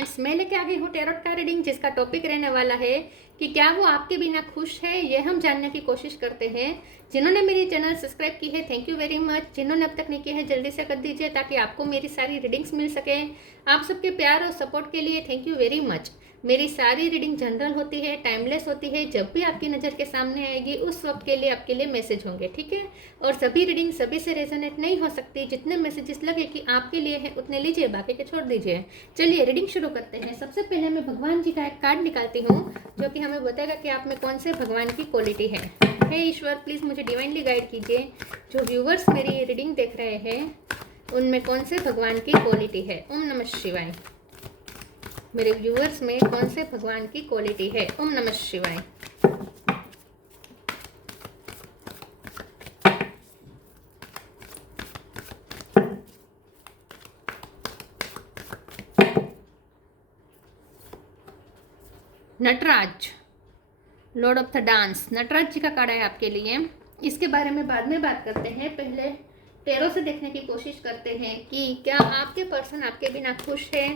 Friends, मैं लेके आ गई हूँ टैरोट का रीडिंग, जिसका टॉपिक रहने वाला है कि क्या वो आपके बिना खुश है। ये हम जानने की कोशिश करते हैं। जिन्होंने मेरी चैनल सब्सक्राइब की है, थैंक यू वेरी मच। जिन्होंने अब तक नहीं की है, जल्दी से कर दीजिए ताकि आपको मेरी सारी रीडिंग्स मिल सके। आप सबके प्यार और सपोर्ट के लिए थैंक यू वेरी मच। मेरी सारी रीडिंग जनरल होती है, टाइमलेस होती है। जब भी आपकी नज़र के सामने आएगी उस वक्त के लिए आपके लिए मैसेज होंगे, ठीक है। और सभी रीडिंग सभी से रेजोनेट नहीं हो सकती। जितने मैसेजेस लगे कि आपके लिए है उतने लीजिए, बाकी के छोड़ दीजिए। चलिए रीडिंग शुरू करते हैं। सबसे पहले मैं भगवान जी का एक कार्ड निकालती हूँ जो कि हमें बताएगा कि आप में कौन से भगवान की क्वालिटी है। हे ईश्वर, प्लीज़ मुझे डिवाइनली गाइड कीजिए। जो व्यूवर्स मेरी रीडिंग देख रहे हैं उनमें कौन से भगवान की क्वालिटी है। ओम नमः शिवाय। मेरे व्यूअर्स में कौन से भगवान की क्वालिटी है। ओम नमः शिवाय। Nataraja, lord of the dance, Nataraja ji का कार्ड है आपके लिए। इसके बारे में बाद में बात करते हैं। पहले टैरो से देखने की कोशिश करते हैं कि क्या आपके पर्सन आपके बिना खुश है।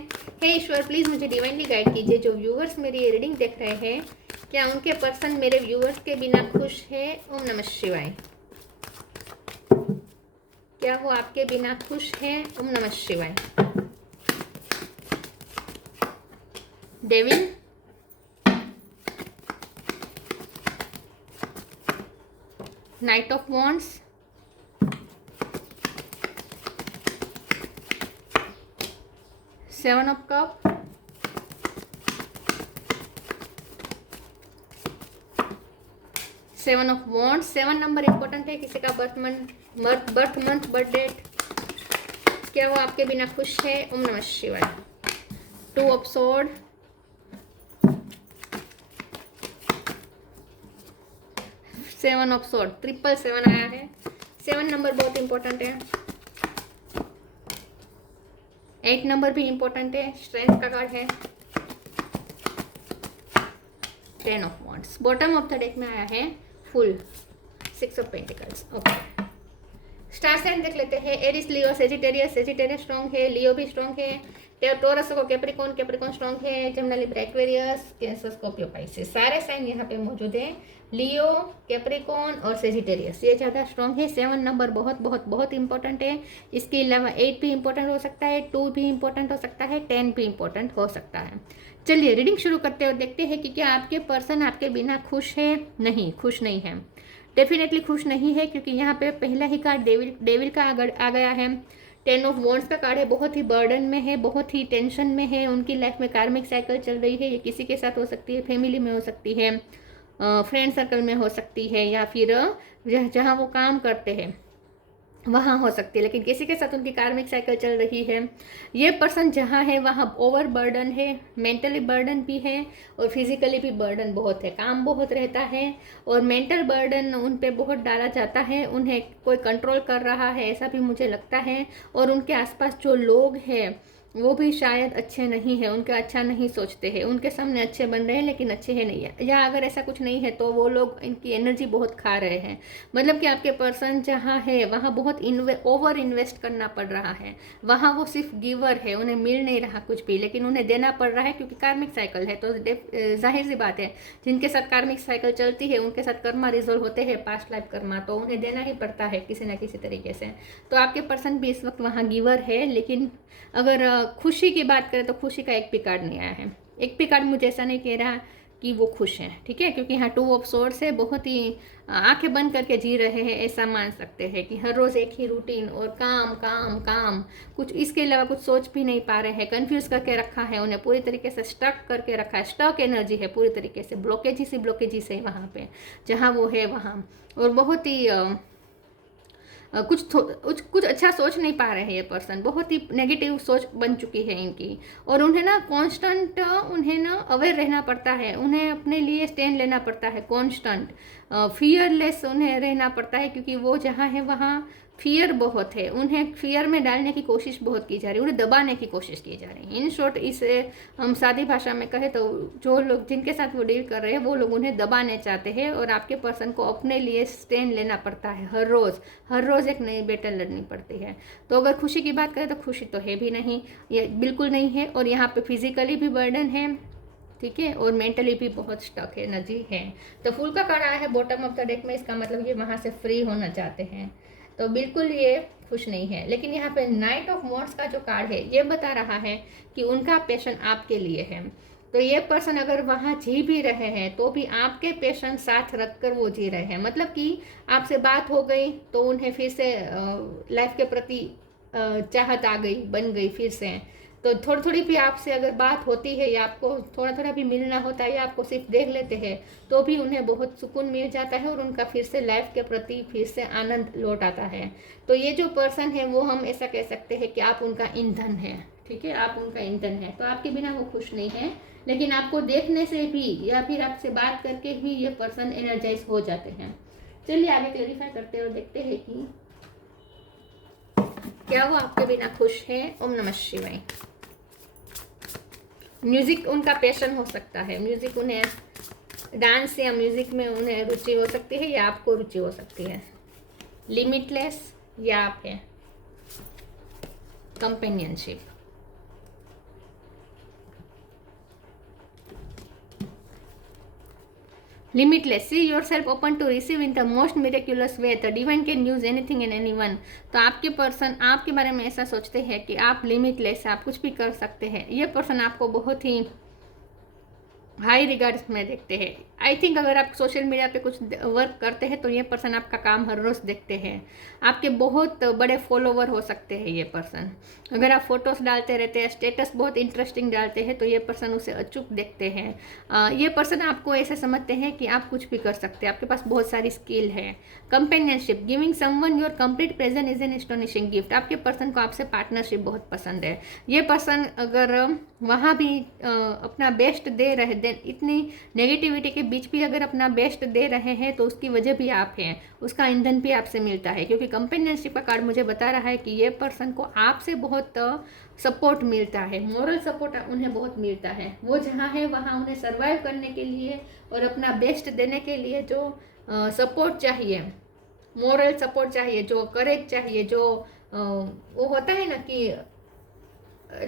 हे ईश्वर, प्लीज़ मुझे डिवाइनली गाइड कीजिए। जो व्यूअर्स मेरी ये रीडिंग देख रहे हैं, क्या उनके पर्सन मेरे व्यूअर्स के बिना खुश है। ओम नमः शिवाय। क्या वो आपके बिना खुश है। ओम नमः शिवाय। Devil, night of wands, seven of cup, seven of wands. 7 number important है। किसी का बर्थ मंथ बर्थ डेट। क्या वो आपके बिना खुश है। ओम नमः शिवाय। 2 ऑफ स्वॉर्ड, 7 ऑफ स्वॉर्ड, 777 आया है। 7 नंबर बहुत इंपॉर्टेंट है। 8 नंबर भी इंपॉर्टेंट है। स्ट्रेंथ का कार्ड है। 10 of wands. Bottom of the deck में आया है full 6 of pentacles. Okay, star sign देख लेते हैं। Aries, Leo, Sagittarius. Sagittarius strong है, लियो भी स्ट्रॉन्ग है। टोरस को कैप्रिकॉन स्ट्रॉन्ग है। जमना, Libra, Aquarius, Cancer, Scorpio, Pisces, सारे साइन यहाँ पे मौजूद हैं। लियो, कैप्रिकॉन और सेजिटेरियस ये ज़्यादा स्ट्रॉन्ग है। 7 नंबर बहुत बहुत बहुत इंपॉर्टेंट है। इसके अलावा 8 भी इंपॉर्टेंट हो सकता है, 2 भी इंपॉर्टेंट हो सकता है, 10 भी इंपॉर्टेंट हो सकता है। चलिए रीडिंग शुरू करते हैं और देखते हैं कि क्या आपके पर्सन आपके बिना खुश है। नहीं, खुश नहीं है। डेफिनेटली खुश नहीं है, क्योंकि यहाँ पे पहला ही कार्ड डेविल का आ गया है। 10 ऑफ वॉन्ड्स का कार्ड है। बहुत ही बर्डन में है, बहुत ही टेंशन में है। उनकी लाइफ में कार्मिक साइकिल चल रही है। ये किसी के साथ हो सकती है, फैमिली में हो सकती है, फ्रेंड सर्कल में हो सकती है, या फिर जहाँ वो काम करते हैं वहाँ हो सकती है। लेकिन किसी के साथ उनकी कार्मिक साइकिल चल रही है। ये पर्सन जहाँ है वहाँ ओवर बर्डन है, मेंटली बर्डन भी है और फिजिकली भी बर्डन बहुत है। काम बहुत रहता है और मेंटल बर्डन उन पे बहुत डाला जाता है। उन्हें कोई कंट्रोल कर रहा है, ऐसा भी मुझे लगता है। और उनके आसपास जो लोग हैं वो भी शायद अच्छे नहीं है, उनका अच्छा नहीं सोचते हैं। उनके सामने अच्छे बन रहे हैं लेकिन अच्छे है नहीं है। या अगर ऐसा कुछ नहीं है तो वो लोग इनकी एनर्जी बहुत खा रहे हैं। मतलब कि आपके पर्सन जहाँ है वहाँ बहुत ओवर इन्वेस्ट करना पड़ रहा है। वहाँ वो सिर्फ गिवर है, उन्हें मिल नहीं रहा कुछ भी, लेकिन उन्हें देना पड़ रहा है क्योंकि कार्मिक साइकिल है। तो जाहिर सी बात है, जिनके साथ कार्मिक साइकिल चलती है उनके साथ कर्मा रिजोल्व होते हैं, पास्ट लाइफ कर्मा, तो उन्हें देना ही पड़ता है किसी न किसी तरीके से। तो आपके पर्सन भी इस वक्त वहाँ गिवर है। लेकिन अगर खुशी की बात करें तो खुशी का एक भी कार्ड नहीं आया है। एक भी कार्ड मुझे ऐसा नहीं कह रहा कि वो खुश हैं, ठीक है। क्योंकि यहाँ 2 ऑफ सोर्स है। बहुत ही आंखें बंद करके जी रहे हैं, ऐसा मान सकते हैं कि हर रोज़ एक ही रूटीन और काम काम काम, कुछ इसके अलावा कुछ सोच भी नहीं पा रहे हैं। कंफ्यूज करके रखा है उन्हें, पूरी तरीके से स्टक करके रखा है। स्टक एनर्जी है पूरी तरीके से, ब्लॉकेज है वहाँ पे जहाँ वो है वहाँ। और बहुत ही कुछ अच्छा सोच नहीं पा रहे हैं ये पर्सन। बहुत ही नेगेटिव सोच बन चुकी है इनकी। और उन्हें ना कांस्टेंट उन्हें ना अवेयर रहना पड़ता है। उन्हें अपने लिए स्टैंड लेना पड़ता है कांस्टेंट, फियरलेस उन्हें रहना पड़ता है। क्योंकि वो जहाँ है वहाँ फियर बहुत है, उन्हें फियर में डालने की कोशिश बहुत की जा रही है, उन्हें दबाने की कोशिश की जा रही है। इन शॉर्ट इसे हम सादी भाषा में कहें तो जो लोग जिनके साथ वो डील कर रहे हैं वो लोग उन्हें दबाने चाहते हैं और आपके पर्सन को अपने लिए स्टैंड लेना पड़ता है। हर रोज़ एक नई बैटल लड़नी पड़ती है। तो अगर खुशी की बात करें तो खुशी तो है भी नहीं, ये बिल्कुल नहीं है। और यहाँ पे फिजिकली भी बर्डन है, ठीक है, और मेंटली भी बहुत स्टक है, नजी है। तो फूल का कार्ड आया है बॉटम ऑफ द डेक में, इसका मतलब ये वहाँ से फ्री होना चाहते हैं, तो बिल्कुल ये खुश नहीं है। लेकिन यहाँ पे नाइट ऑफ वॉन्ड्स का जो कार्ड है ये बता रहा है कि उनका पैशन आपके लिए है। तो ये पर्सन अगर वहाँ जी भी रहे हैं तो भी आपके पैशन साथ रखकर वो जी रहे हैं। मतलब कि आपसे बात हो गई तो उन्हें फिर से लाइफ के प्रति चाहत आ गई, बन गई फिर से। तो थोड़ी थोड़ी भी आपसे अगर बात होती है या आपको थोड़ा थोड़ा भी मिलना होता है या आपको सिर्फ देख लेते हैं तो भी उन्हें बहुत सुकून मिल जाता है और उनका फिर से लाइफ के प्रति फिर से आनंद लौट आता है। तो ये जो पर्सन है वो हम ऐसा कह सकते हैं कि आप उनका ईंधन है, ठीक है, आप उनका ईंधन है। तो आपके बिना वो खुश नहीं है, लेकिन आपको देखने से भी या फिर आपसे बात करके भी ये पर्सन एनर्जाइज हो जाते हैं। चलिए आगे क्लेरिफाई करते हैं और देखते हैं कि क्या वो आपके बिना खुश है। ओम नमः शिवाय। म्यूजिक उनका पैशन हो सकता है, म्यूजिक उन्हें डांस या म्यूजिक में उन्हें रुचि हो सकती है या आपको रुचि हो सकती है। लिमिटलेस या आप है कंपेनियनशिप। लिमिटलेस, सी योर सेल्फ open to receive in the most miraculous way, the divine can use anything and anyone. तो आपके पर्सन आपके बारे में ऐसा सोचते हैं कि आप लिमिटलेस, आप कुछ भी कर सकते हैं। ये पर्सन आपको बहुत ही हाई रिगार्ड्स में देखते हैं। आई थिंक अगर आप सोशल मीडिया पे कुछ वर्क करते हैं तो ये पर्सन आपका काम हर रोज़ देखते हैं। आपके बहुत बड़े फॉलोवर हो सकते हैं ये पर्सन। अगर आप फोटोज़ डालते रहते हैं, स्टेटस बहुत इंटरेस्टिंग डालते हैं तो ये पर्सन उसे अचूक देखते हैं। ये पर्सन आपको ऐसे समझते हैं कि आप कुछ भी कर सकते हैं, आपके पास बहुत सारी स्किल है। Companionship, giving someone your complete present is an astonishing gift. आपके पर्सन को आपसे पार्टनरशिप बहुत पसंद है। ये पर्सन अगर वहाँ भी अपना बेस्ट दे रहे, इतनी नेगेटिविटी के बीच भी अगर अपना बेस्ट दे रहे हैं तो उसकी वजह भी आप हैं, उसका ईंधन भी आपसे मिलता है। क्योंकि कंपेनियनशिप का कार्ड मुझे बता रहा है कि ये पर्सन को आपसे बहुत सपोर्ट मिलता है, मोरल सपोर्ट उन्हें बहुत मिलता है। वो जहाँ है वहाँ उन्हें सर्वाइव करने के लिए और अपना बेस्ट देने के लिए जो सपोर्ट चाहिए, मोरल सपोर्ट चाहिए, जो करेक्ट चाहिए, जो वो होता है ना कि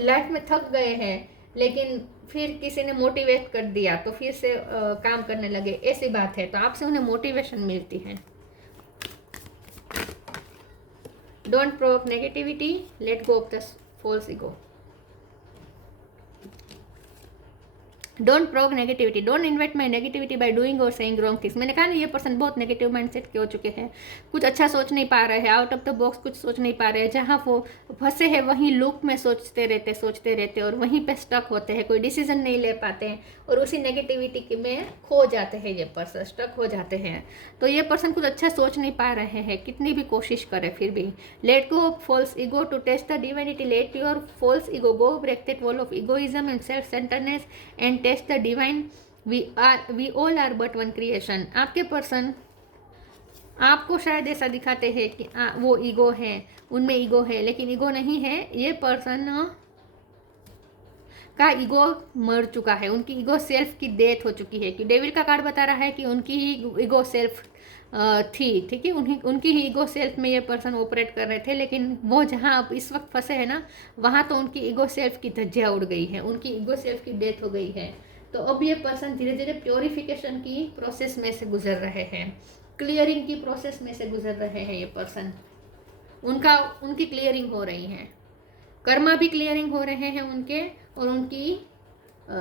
लाइफ में थक गए हैं लेकिन फिर किसी ने मोटिवेट कर दिया तो फिर से काम करने लगे, ऐसी बात है। तो आपसे उन्हें मोटिवेशन मिलती है। Don't provoke negativity, let go of the false ego. Don't provoke negativity, don't invite my negativity by doing और सेइंग रॉन्ग थिंग्स। मैंने कहा ना ये पर्सन बहुत नेगेटिव माइंडसेट के हो चुके हैं, कुछ अच्छा सोच नहीं पा रहे हैं, आउट ऑफ द बॉक्स कुछ सोच नहीं पा रहे हैं। जहाँ वो फंसे हैं वहीं लूप में सोचते रहते और वहीं पे स्टक होते हैं, कोई डिसीजन नहीं ले पाते हैं और उसी नेगेटिविटी में खो जाते हैं। ये पर्सन स्टक हो जाते हैं। तो ये पर्सन कुछ अच्छा सोच नहीं पा रहे हैं, कितनी भी कोशिश करे फिर भी। Let go of false ego to taste the divinity, let your false ego go, break that wall of egoism and self centredness and taste the divine. We all are but one creation. आपके person आपको शायद ऐसा दिखाते हैं कि वो ego है, उनमें ईगो है, लेकिन ईगो नहीं है। ये पर्सन का ईगो मर चुका है, उनकी ईगो सेल्फ की डेथ हो चुकी है। कि डेविल का कार्ड बता रहा है कि उनकी ही ईगो सेल्फ थी, ठीक है, उनकी ही ईगो सेल्फ में ये पर्सन ऑपरेट कर रहे थे। लेकिन वो जहाँ अब इस वक्त फंसे हैं ना, वहाँ तो उनकी ईगो सेल्फ की धज्जियाँ उड़ गई है, उनकी ईगो सेल्फ की डेथ हो गई है। तो अब ये पर्सन धीरे धीरे प्योरिफिकेशन की प्रोसेस में से गुजर रहे हैं, क्लियरिंग की प्रोसेस में से गुजर रहे हैं। ये पर्सन उनकी क्लियरिंग हो रही है, कर्मा भी क्लियरिंग हो रहे हैं उनके, और उनकी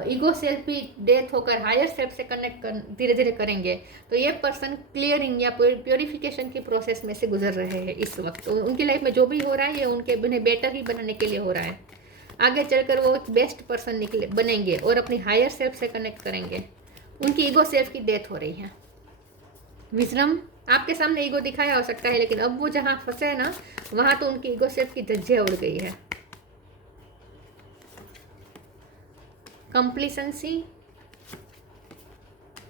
ईगो सेल्फ भी डेथ होकर हायर सेल्फ से कनेक्ट धीरे धीरे करेंगे। तो ये पर्सन क्लियरिंग या प्योरिफिकेशन की प्रोसेस में से गुजर रहे हैं इस वक्त। तो उनकी लाइफ में जो भी हो रहा है ये उन्हें बेटर ही बनाने के लिए हो रहा है। आगे चलकर वो बेस्ट पर्सन बनेंगे और अपनी हायर सेल्फ से कनेक्ट करेंगे। उनकी ईगो सेल्फ की डेथ हो रही है। विजडम, आपके सामने ईगो दिखाया हो सकता है लेकिन अब वो जहाँ फंसे है ना, वहाँ तो उनकी ईगो सेल्फ की धज्जियाँ उड़ गई है। कंप्लीसेंसी,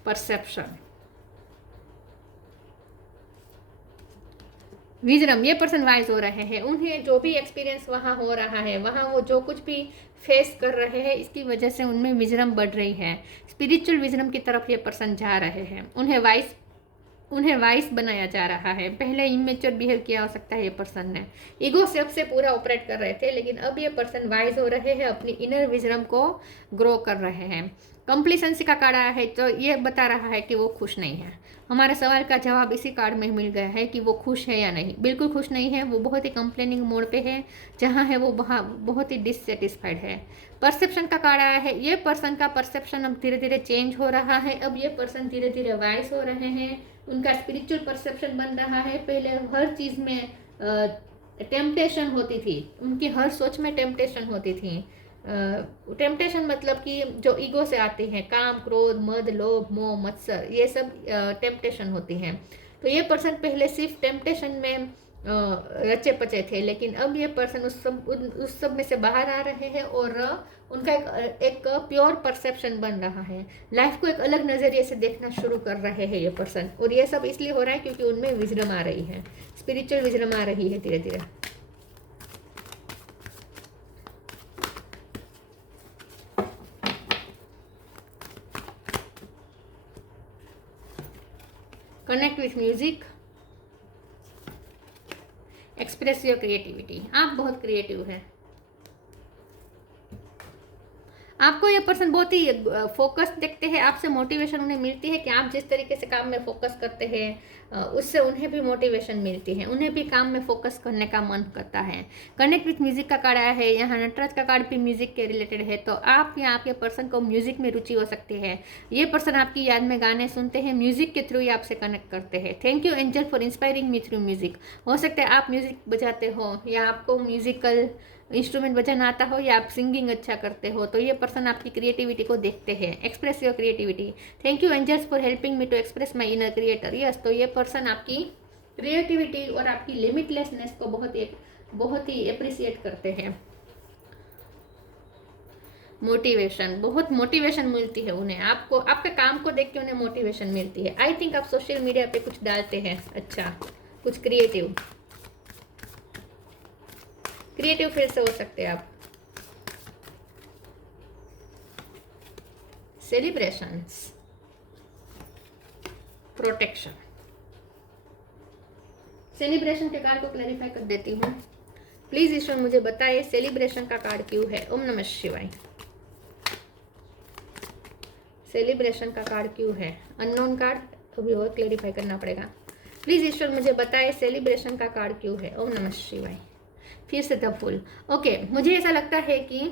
परसेप्शन, विजडम, ये पर्सन वाइज हो रहे हैं, उन्हें जो भी एक्सपीरियंस वहाँ हो रहा है, वहाँ वो जो कुछ भी फेस कर रहे हैं, इसकी वजह से उनमें विजडम बढ़ रही है, स्पिरिचुअल विजडम की तरफ ये पर्सन जा रहे हैं। उन्हें वाइस बनाया जा रहा है। पहले इमेच्योर बिहेव किया हो सकता है ये पर्सन ने, ईगो सेल्फ से पूरा ऑपरेट कर रहे थे, लेकिन अब ये पर्सन वाइज हो रहे हैं, अपनी इनर विजडम को ग्रो कर रहे हैं। कंप्लीसेंसी का कार्ड आया है, तो ये बता रहा है कि वो खुश नहीं है। हमारे सवाल का जवाब इसी कार्ड में मिल गया है कि वो खुश है या नहीं। बिल्कुल खुश नहीं है, वो बहुत ही कंप्लेनिंग मोड पे है, जहाँ है वो बहुत ही डिससेटिस्फाइड है। परसेप्शन का कार्ड आया है, ये पर्सन का परसेप्शन अब धीरे धीरे चेंज हो रहा है। अब ये पर्सन धीरे धीरे वाइज हो रहे हैं, उनका स्पिरिचुअल परसेप्शन बन रहा है। पहले हर चीज़ में टेम्पटेशन होती थी, उनकी हर सोच में टेम्पटेशन होती थी। टेम्पटेशन मतलब कि जो ईगो से आते हैं, काम, क्रोध, मद, लोभ, मोह, मत्सर, ये सब टेम्पटेशन होती हैं। तो ये पर्सन पहले सिर्फ टेम्पटेशन में रचे पचे थे, लेकिन अब ये पर्सन उस सब में से बाहर आ रहे हैं और उनका एक प्योर परसेप्शन बन रहा है। लाइफ को एक अलग नज़रिए से देखना शुरू कर रहे हैं ये पर्सन, और ये सब इसलिए हो रहा है क्योंकि उनमें विजडम आ रही है, स्पिरिचुअल विजडम आ रही है धीरे धीरे। Connect with music, express your creativity. आप बहुत क्रिएटिव हैं। आपको ये पर्सन बहुत ही फोकस देखते हैं, आपसे मोटिवेशन उन्हें मिलती है कि आप जिस तरीके से काम में फोकस करते हैं उससे उन्हें भी मोटिवेशन मिलती है, उन्हें भी काम में फोकस करने का मन करता है। कनेक्ट विथ म्यूजिक का कार्ड आया है, यहाँ नटराज का कार्ड भी म्यूजिक के रिलेटेड है, तो आप या आपके पर्सन को म्यूजिक में रुचि हो सकती है। ये पर्सन आपकी याद में गाने सुनते हैं, म्यूजिक के थ्रू ही आपसे कनेक्ट करते हैं। Thank you angel for inspiring me through music. हो सकता है आप म्यूजिक बजाते हो या आपको म्यूजिकल इंस्ट्रूमेंट बजाना आता हो या आप सिंगिंग अच्छा करते हो, तो ये पर्सन आपकी क्रिएटिविटी को देखते हैं। Express your creativity. Thank you angels for helping me to express my inner creator. Yes, तो ये पर्सन आपकी क्रिएटिविटी और आपकी लिमिटलेसनेस को बहुत ही अप्रिशिएट करते हैं। मोटिवेशन, बहुत मोटिवेशन मिलती है उन्हें, आपको आपके काम को देख के उन्हें मोटिवेशन मिलती है। आई थिंक आप सोशल मीडिया पे कुछ डालते हैं, अच्छा कुछ क्रिएटिव फिर से हो सकते हैं आप। Celebrations, protection. सेलिब्रेशन के कार्ड को क्लैरिफाई कर देती हूँ। प्लीज ईश्वर मुझे बताइए सेलिब्रेशन का कार्ड क्यों है। ओम नमः शिवाय। सेलिब्रेशन का कार्ड क्यों है? अननोन कार्ड, अभी और क्लैरिफाई करना पड़ेगा। प्लीज ईश्वर मुझे बताइए सेलिब्रेशन का कार्ड क्यों है। ओम नमः शिवाय। फिर से द फुल। ओके, मुझे ऐसा लगता है कि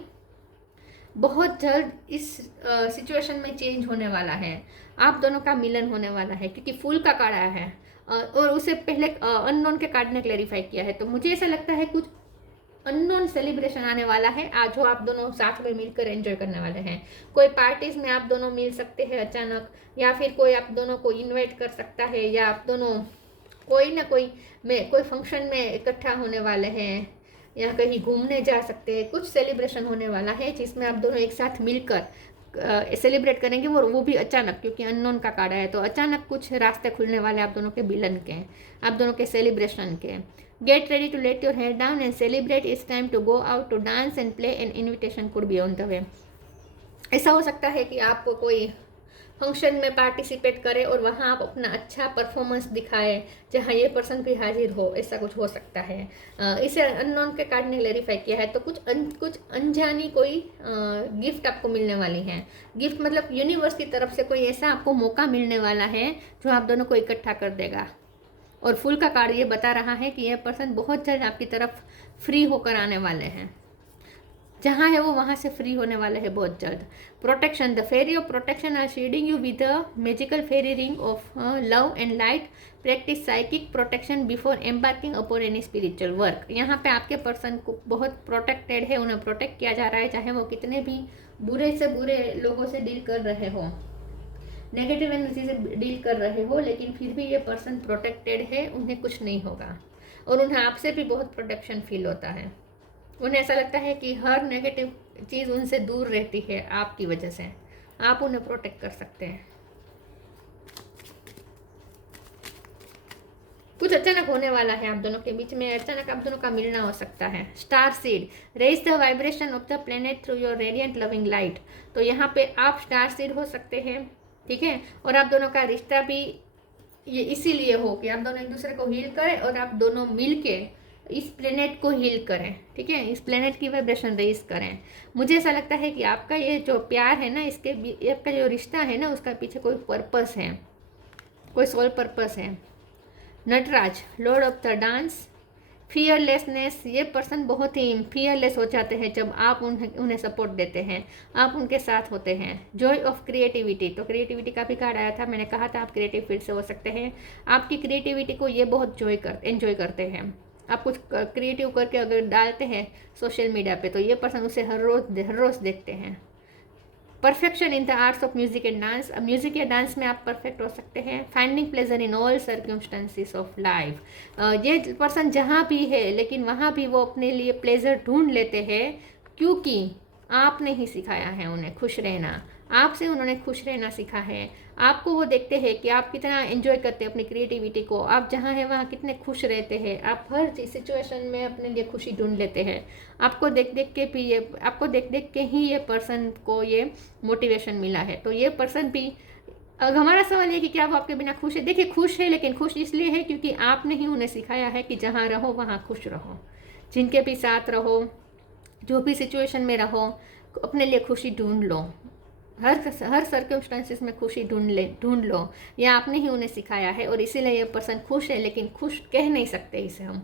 बहुत जल्द इस सिचुएशन में चेंज होने वाला है, आप दोनों का मिलन होने वाला है, क्योंकि फुल का कार्ड आया है और उससे पहले अननोन के कार्ड ने क्लैरिफाई किया है। तो मुझे ऐसा लगता है कुछ अननोन सेलिब्रेशन आने वाला है आज, जो आप दोनों साथ में मिलकर एंजॉय करने वाले हैं। कोई पार्टीज में आप दोनों मिल सकते हैं अचानक, या फिर कोई आप दोनों को इनवाइट कर सकता है, या आप दोनों कोई ना कोई फंक्शन में इकट्ठा होने वाले हैं, या कहीं घूमने जा सकते हैं। कुछ सेलिब्रेशन होने वाला है जिसमें आप दोनों एक साथ मिलकर सेलिब्रेट करेंगे, वो भी अचानक, क्योंकि अननोन का कार्ड है। तो अचानक कुछ रास्ते खुलने वाले आप दोनों के मिलन के, आप दोनों के सेलिब्रेशन के। Get ready to let your head down and celebrate. It's time to go out to dance and play an invitation could be on the way. ऐसा हो सकता है कि आपको कोई फंक्शन में पार्टिसिपेट करें और वहाँ आप अपना अच्छा परफॉर्मेंस दिखाएं जहाँ ये पर्सन भी हाजिर हो, ऐसा कुछ हो सकता है। इसे अननोन के कार्ड ने क्लैरिफाई किया है। तो कुछ अनजानी कोई गिफ्ट आपको मिलने वाली है। गिफ्ट मतलब यूनिवर्स की तरफ से कोई ऐसा आपको मौका मिलने वाला है जो आप दोनों को इकट्ठा कर देगा। और फुल का कार्ड ये बता रहा है कि यह पर्सन बहुत जल्द आपकी तरफ फ्री होकर आने वाले हैं, जहाँ है वो वहाँ से फ्री होने वाले हैं बहुत जल्द। Protection, the fairy of protection are shielding you with a magical fairy ring of love and light. Practise psychic protection before embarking upon any spiritual work. यहाँ पे आपके पर्सन को बहुत प्रोटेक्टेड है, उन्हें प्रोटेक्ट किया जा रहा है, चाहे वो कितने भी बुरे से बुरे लोगों से डील कर रहे हो, नेगेटिव एनर्जी से डील कर रहे हो, लेकिन फिर भी ये पर्सन प्रोटेक्टेड है, उन्हें कुछ नहीं होगा। और उन्हें आपसे भी बहुत प्रोटेक्शन फील होता है। उन्हें ऐसा लगता है कि हर नेगेटिव चीज़ उनसे दूर रहती है आपकी वजह से, आप उन्हें प्रोटेक्ट कर सकते हैं। कुछ अचानक होने वाला है आप दोनों के बीच में, अचानक आप दोनों का मिलना हो सकता है। Starseed, raise the vibration of the planet through your radiant loving light. तो यहाँ पे आप स्टार सीड हो सकते हैं, ठीक है। और आप दोनों का रिश्ता भी ये इसीलिए हो कि आप दोनों एक दूसरे को हील करें और आप दोनों मिल के इस प्लेनेट को हील करें, ठीक है, इस प्लेनेट की वाइब्रेशन रेज करें। मुझे ऐसा लगता है कि आपका ये जो प्यार है ना, इसके आपका जो रिश्ता है ना, उसका पीछे कोई पर्पस है, कोई सोल पर्पस है। Nataraj, lord of the dance, fearlessness. ये पर्सन बहुत ही फियरलेस हो जाते हैं जब आप उन्हें सपोर्ट देते हैं, आप उनके साथ होते हैं। जॉय ऑफ क्रिएटिविटी, तो क्रिएटिविटी का भी कार्ड आया था, मैंने कहा था आप क्रिएटिव फील्ड से हो सकते हैं। आपकी क्रिएटिविटी को ये बहुत एंजॉय करते हैं। आप कुछ क्रिएटिव करके अगर डालते हैं सोशल मीडिया पे तो ये पर्सन उसे हर रोज़ देखते हैं। Perfection in the arts of music and dance, अब म्यूजिक या डांस में आप परफेक्ट हो सकते हैं। Finding pleasure in all circumstances of life, ये पर्सन जहाँ भी है लेकिन वहाँ भी वो अपने लिए प्लेजर ढूंढ लेते हैं, क्योंकि आपने ही सिखाया है उन्हें खुश रहना, आपसे उन्होंने खुश रहना सीखा है। आपको वो देखते हैं कि आप कितना एंजॉय करते हैं अपनी क्रिएटिविटी को, आप जहाँ हैं वहाँ कितने खुश रहते हैं, आप हर सिचुएशन में अपने लिए खुशी ढूंढ लेते हैं। आपको देख देख के ही ये पर्सन को ये मोटिवेशन मिला है। तो ये पर्सन भी, अब हमारा सवाल ये कि क्या वो आपके बिना खुश है? देखिए खुश है, लेकिन खुश इसलिए है क्योंकि आपने ही उन्हें सिखाया है कि जहाँ रहो वहाँ खुश रहो, जिनके भी साथ रहो, जो भी सिचुएशन में रहो, अपने लिए खुशी ढूंढ लो, हर सर्कमस्टांसिस में खुशी ढूंढ लो। यह आपने ही उन्हें सिखाया है और इसीलिए ये पर्सन खुश है, लेकिन खुश कह नहीं सकते इसे हम।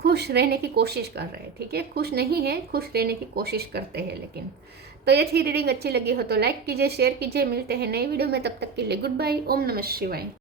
खुश रहने की कोशिश कर रहे हैं, ठीक है, खुश नहीं है, खुश रहने की कोशिश करते हैं लेकिन। तो ये थी रीडिंग, अच्छी लगी हो तो लाइक कीजिए, शेयर कीजिए। मिलते हैं नई वीडियो में, तब तक के लिए गुड बाय। ओम नमः शिवाय।